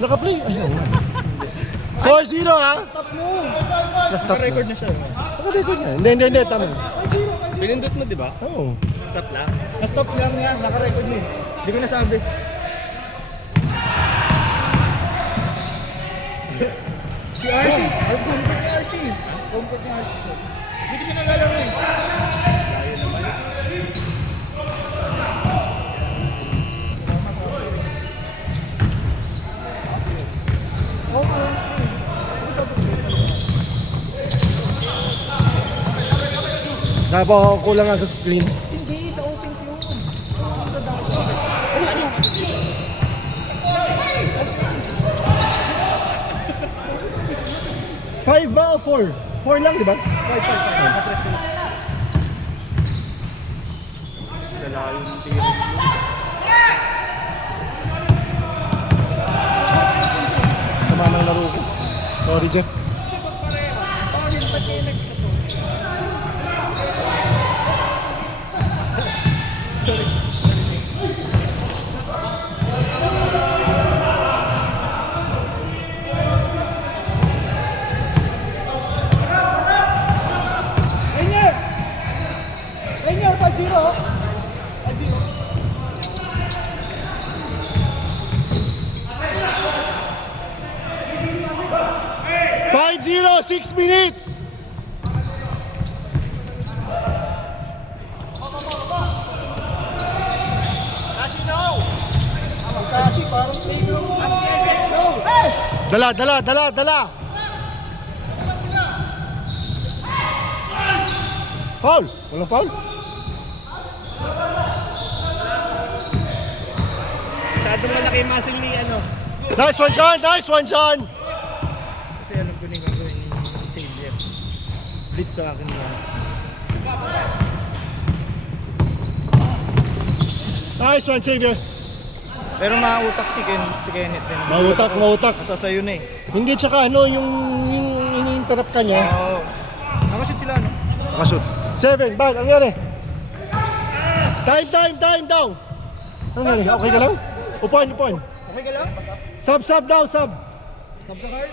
Naka-play. Ayun. 4-0 ha? Stop mo! Na-stop na. Naka-record na siya. Naka-record na. Hindi, tama. Pinindot mo, di ba? Oo. Stop lang? Na-stop lang yan. Naka-record na eh. Hindi ko nasabi. Si RC! Comfort ni RC! Comfort ni RC. Hindi ko siya nalalaro eh. Layo naman. Dapat kulang nga sa screen. Hindi, sa offense yun. 5 ba o 4? 4 lang, di ba? 5. Nakatres yun. Lalayo ng tiro. Sama ng laro ko. Sorry, Jeff. Rainier, 5-0. 5-0, 6 minutes! Kasi parang playground. Dala! Foul! Walang foul? Masyadong malaki yung muscle ni ano. Nice one, John! Nice one, John! Kasi alam ko na yung gagawin yung Xavier. Blitz sa akin yan. Nice one, Xavier! Pero mautak si Kenneth rin. Mautak. Masasayo na eh. Hindi, tsaka ano, yung ini-interrupt ka niya. Oo. Nakashoot sila no? Nakashoot. 7, bad, ang nangyari? Time daw! Ang nangyari? Okay ka lang? Upuan. Okay ka lang? Sub daw, sub! Sub ka, Carl?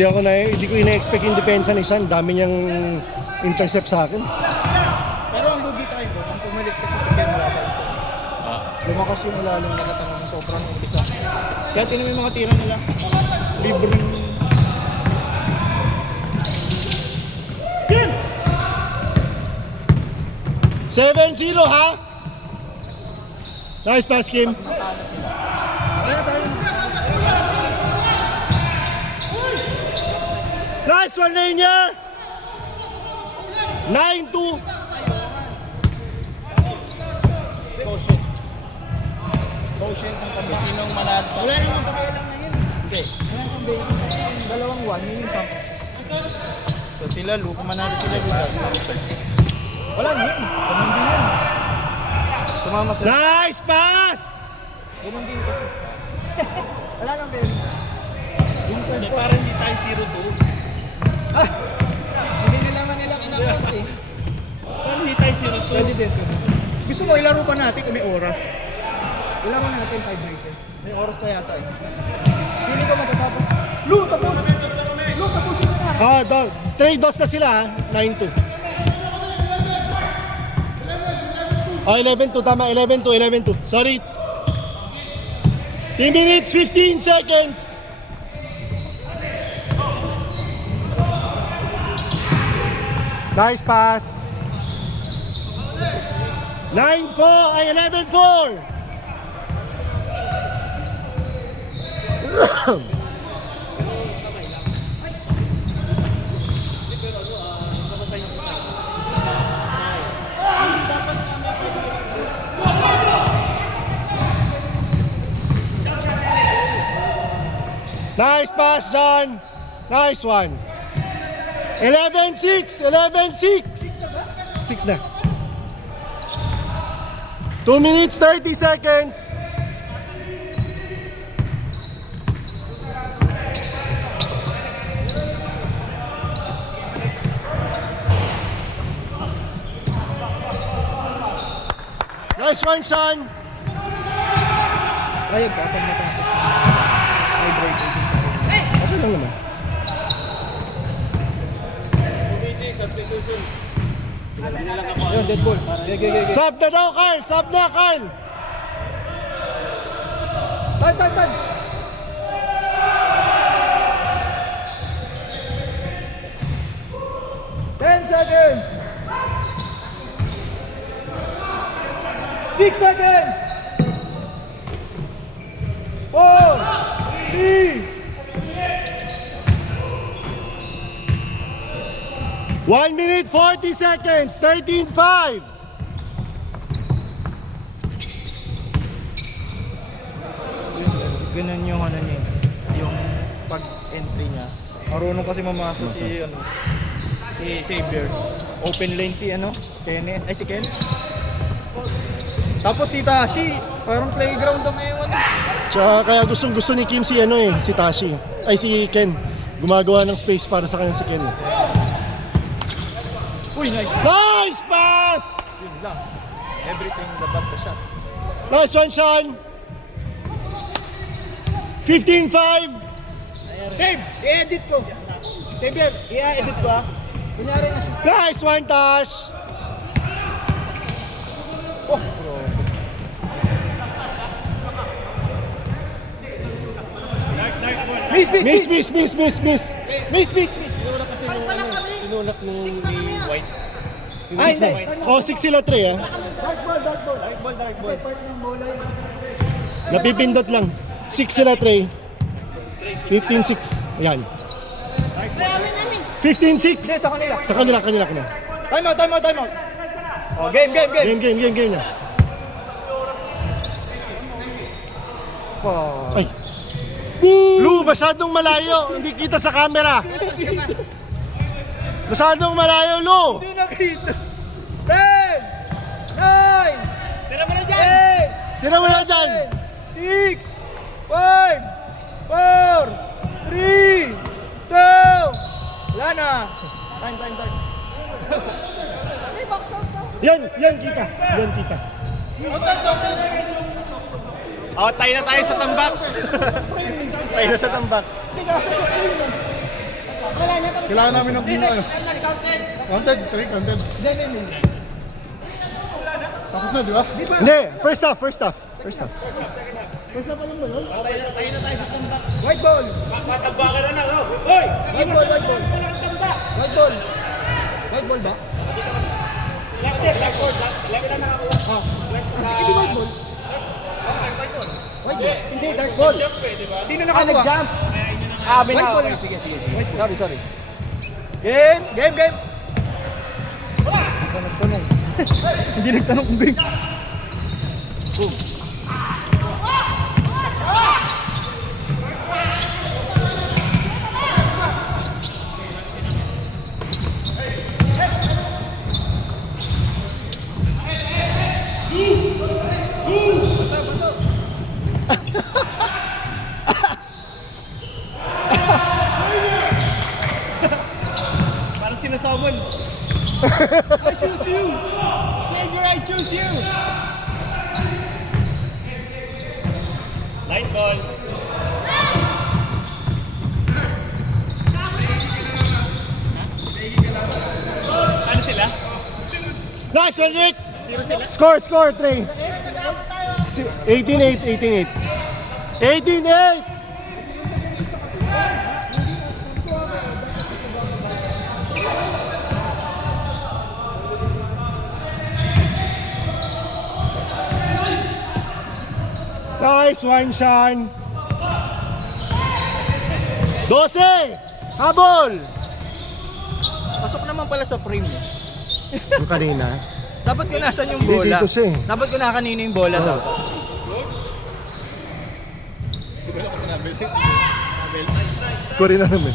Hindi ko ina-expect yung depensa ni Sean. Dami niyang intercept sa akin. Pero ang lugi tayo ko, kung pumalit kasi si Ken wala tayo. Lumakas yung lalong nakatanong ng sobrang umpisa. Kaya tinan mo yung mga tira nila. Libreng... Kim! 7-0 ha? Nice pass, Kim. Wala na tayo. Nice one, Rainier! 9-2. Quotient ng pagkasinong manalo sa... Wala naman pakialam na yun. Okay. Wala nang baby. Dalawang 1, yun yung sample. So sila, kung manalo sila dito. Wala na yun. Ganun din yun. Tumama sila. Nice pass! Ganun din kasi. Wala nang baby. Hindi, parang hindi tayo 0-2. Hindi nila nila kinakot eh. Parang hindi tayo 0-2. Pwede din. Gusto mo ilaro pa natin kung may oras? Ilaro natin 5 breaker. May oras pa yata eh. Pili ko matatapos. Tapos na. Trade dos na sila ha. 9-2. 11-2 tama. 11-2. Sorry. 10 minutes, 15 seconds. Nice pass. 9-4 ay 11-4. Nice pass, John. Nice one. 11-6. 11-6. 6 na. 2 minutes, 30 seconds. Nice one, Sean. Ayag ka pag matapos. Ay, break. Okay lang naman. Ayun, dead ball. Gege. Sub na daw, Carl. Sub na, Carl. Time. 10 seconds. 6 seconds. 4, 3. 1 minute, 40 seconds. 13-5. Ganun yung ano niya, yung pag-entry niya. Marunong kasi mamasa si Xavier. Open lane si si Ken. Tapos si Tashi, parang playground ang ewan. Tsaka kaya gusto ni Kim si si Tashi. Ay, si Ken. Gumagawa ng space para sa kanya si Ken. Uy, nice. Nice pass! Yun lang. Everything about the shot. Nice one, Sean. 15-5. Save! I-edit ko. Xavier, i-edit ko ah. Kunyari na siya. Nice one, Tash. Oh, bro. Miss. Tinulak nung ni White. Ay, hindi. Oh, 6 sila 3 Dark ball. Napipindot lang. 6 sila 3. 15-6. Ayan. 15-6. Hindi, sa kanila. Sa kanila. Time out. Oh, game. Game na. Oh. Ay. Lu, masyadong malayo. Hindi kita sa camera. Masyadong malayo, Lu. Hindi nakita. 10, 9, tira mo na dyan. Tira mo na dyan. 6, 5, 4, 3, 2, wala na. Time. Yan kita. Tayo na tayo sa tambak. Kailangan namin ng pino. Counted. Tapos na, di ba? Hindi, first half. White ball. Patagbakan na no? Hoy! White ball ba? Blackboard, sila nakakuha. Hindi white ball. White ball. Hindi, dark ball. Sino nakakuha? Jump! White ball. Sige. Sorry. Game. Hindi nagtanong kung game. Boom. Parang sinasabon. I choose you! Savior, I choose you! Light ball. Ano sila? Nice one, Rick. Score 3. 18-8. 18-8. Nice one, Sean. 12. Habol. Pasok naman pala sa frame. Yung kanina. Dapat ko nasan yung Hindi, bola. dito siya eh. Dapat ko na kanino yung bola Oo. dapat. Kuri na naman.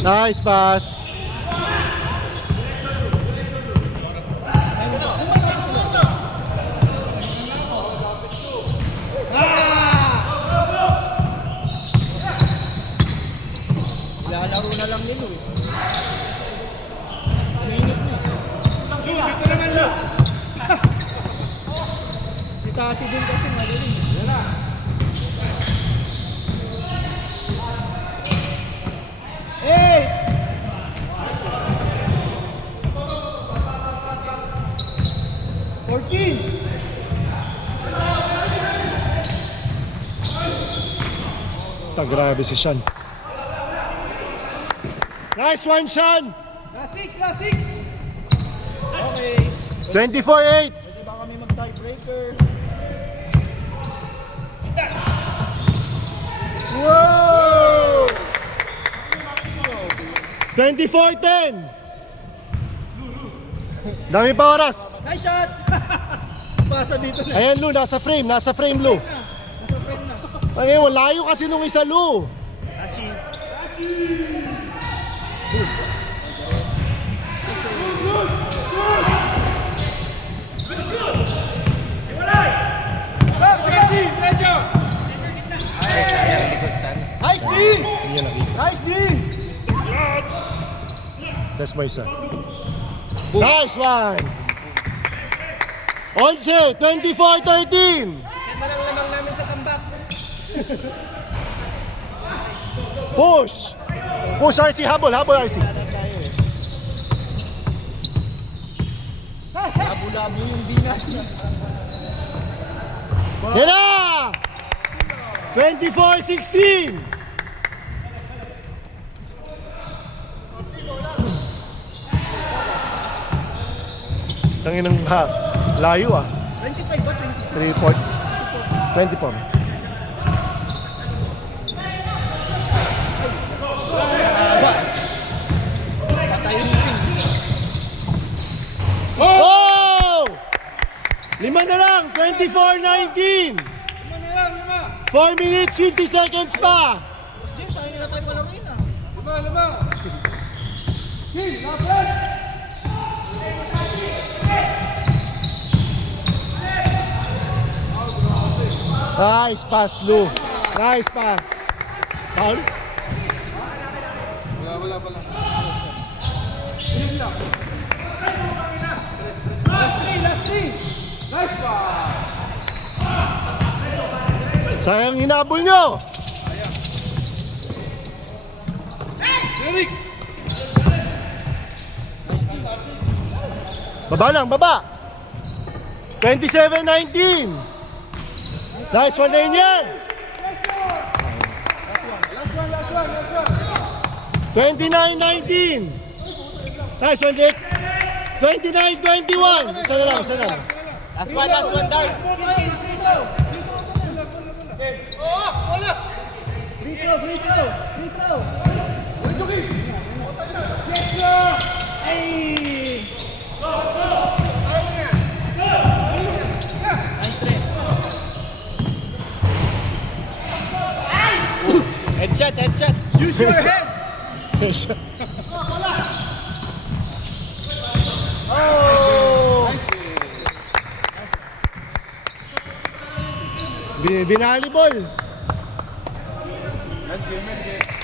Nice pass. Lalaro na lang nilo eh. Dito naman lo. Si Tasi din kasi magaling. Wala. Hey! Grabe si Sean. Nice one, Sean! Last 6, last 6! Okay. 24-8. Pwede ba kami mag-tiebreaker? Wow! 24-10. Dami pa oras. Nice shot! Pasa dito na. Ayan, Lu, nasa frame, Lu. Nasa frame na. Ay, layo kasi nung isa, Lu. Nice D! Hindi nakita. Nice D! That's my son. Nice one. Onse, 24-13. Malang namin sa comeback. Push. Push, RC. Habol, RC. Labo-labo yung dinas niya. Yan na! 24-16. Tangin ng layo 25 ba? 3 points. 24. Oh! 5 na lang. 24-19. 4 minutes, 50 seconds pa. James, ayaw nila tayo palaruin ah. Nice pass, Lu. Nice pass. Foul? Last 3! Sayang hinabol nyo. Baba lang, baba. 27-19. Nice one na yun yan. 29-19. Nice one, Rick. 29-21. Isa na lang. Last one, Dart. Free throw. Ay! Headshot. Use your head. Oh! Binalibol. Nice game.